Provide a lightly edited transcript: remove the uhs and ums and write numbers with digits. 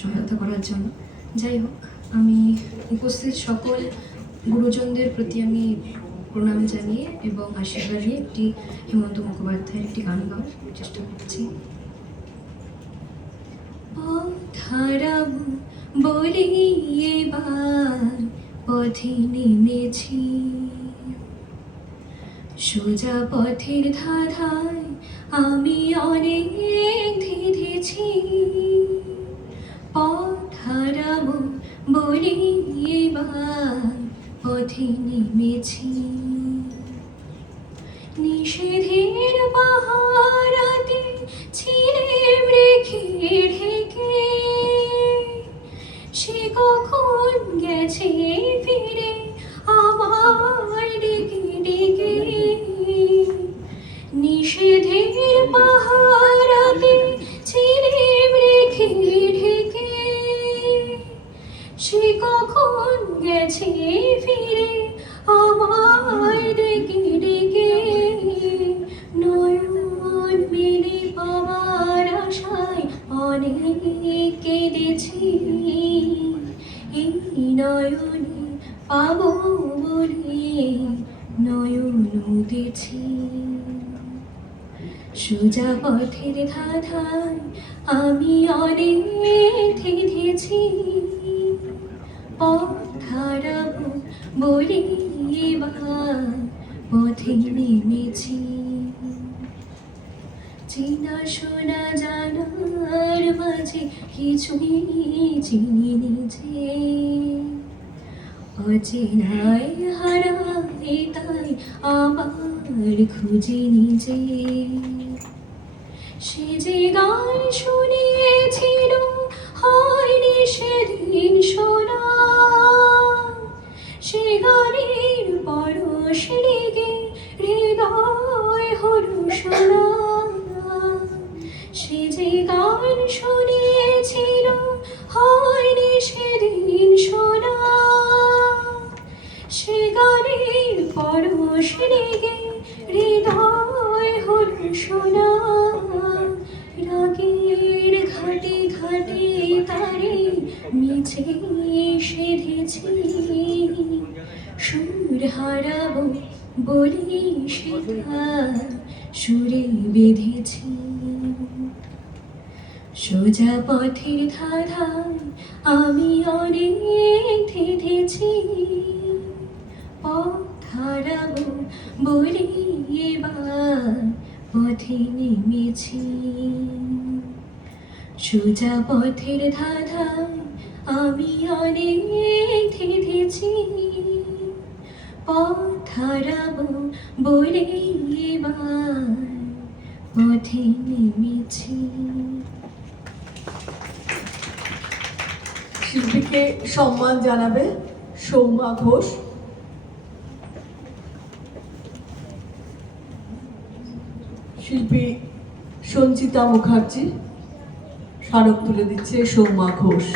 সহায়তা করার জন্য। যাই হোক, আমি উপস্থিত সকল গুরুজনদের প্রতি আমি প্রণাম জানিয়ে এবং আশীর্বাদ নিয়ে একটি হেমন্ত মুখোপাধ্যায়ের একটি গান গাওয়ার চেষ্টা করছি। হারাবো বলে এবার পথে নেমেছি, সোজা পথের ধাঁধায় আমি অনেক ধেঁধেছি। পথ হারাবো বলে এবার পথে নেমেছি, নিষেধের পাহারাতে ছিলেম রেখে ঢেকে। সে কখন গেছে ফিরে আমার ডেকে ডেকে, নিষেধের পাহারাতে ছিলেম রেখে ঢেকে। সে কখন গেছে ফিরে আমার ডেকে ডেকে। নয়ন মেলে পাওয়ার আশায় অনেক কেঁদেছি, এই নয়নে পাবো বলে নয়ন মুদেছি। সোজা পথের ধাঁধায় আমি অনেক ধেঁধেছি, পথ হারাবো বলে এবার পথে নেমেছি। চেনা শোনা জানার মাঝে কিছুই চিনি নিজে, অচেনায় হারাই তাই আবার খুঁজে নিজে। সে যে গান শুনিয়েছিল হয়নি সেদিন শোনা, সে গানের পরশ রেগে হৃদয় হলো শোনা। সে যে গান শুনিয়েছিল হয়নি সেদিন শোনা, সে গানের পরশ রেগে হৃদয় হলো শোনা। রাগের ঘাটে ঘাটে তারে মিছে সেধেছি, সুর হারাবো বলি সেটা সুরে বেঁধেছি। সোজা পথের ধাঁধায় আমি অনেক ধেঁধেছি, পথ হারাবো বলে এবার পথে নেমেছি। সোজা পথের ধাঁধায় আমি অনেক ধেঁধেছি, পথ হারাবো বলে এবার পথে নেমেছি। শিল্পীকে সম্মান জানাবে সৌমা ঘোষ। শিল্পী সঞ্চিতা মুখার্জি স্মারক তুলে দিচ্ছে সৌমা ঘোষ।